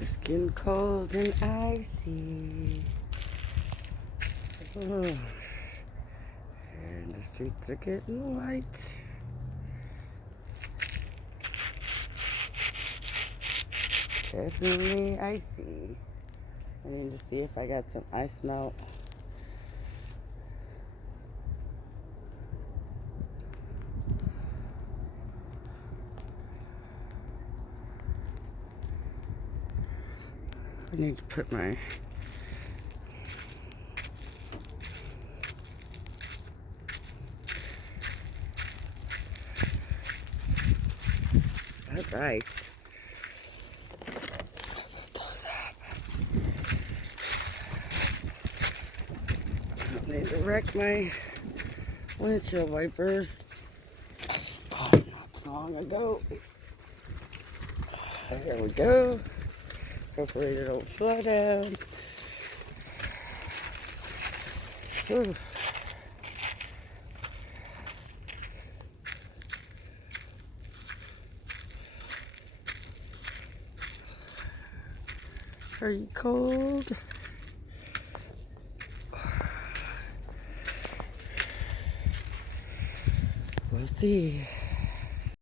It's getting cold and icy. Oh. And the streets are getting white. Definitely icy. I need to see if I got some ice melt. I need to put my ice. I need to wreck my windshield wipers. I just bought them not long ago. There we go. Hopefully they don't slow down. Whew. Are you cold? We'll see.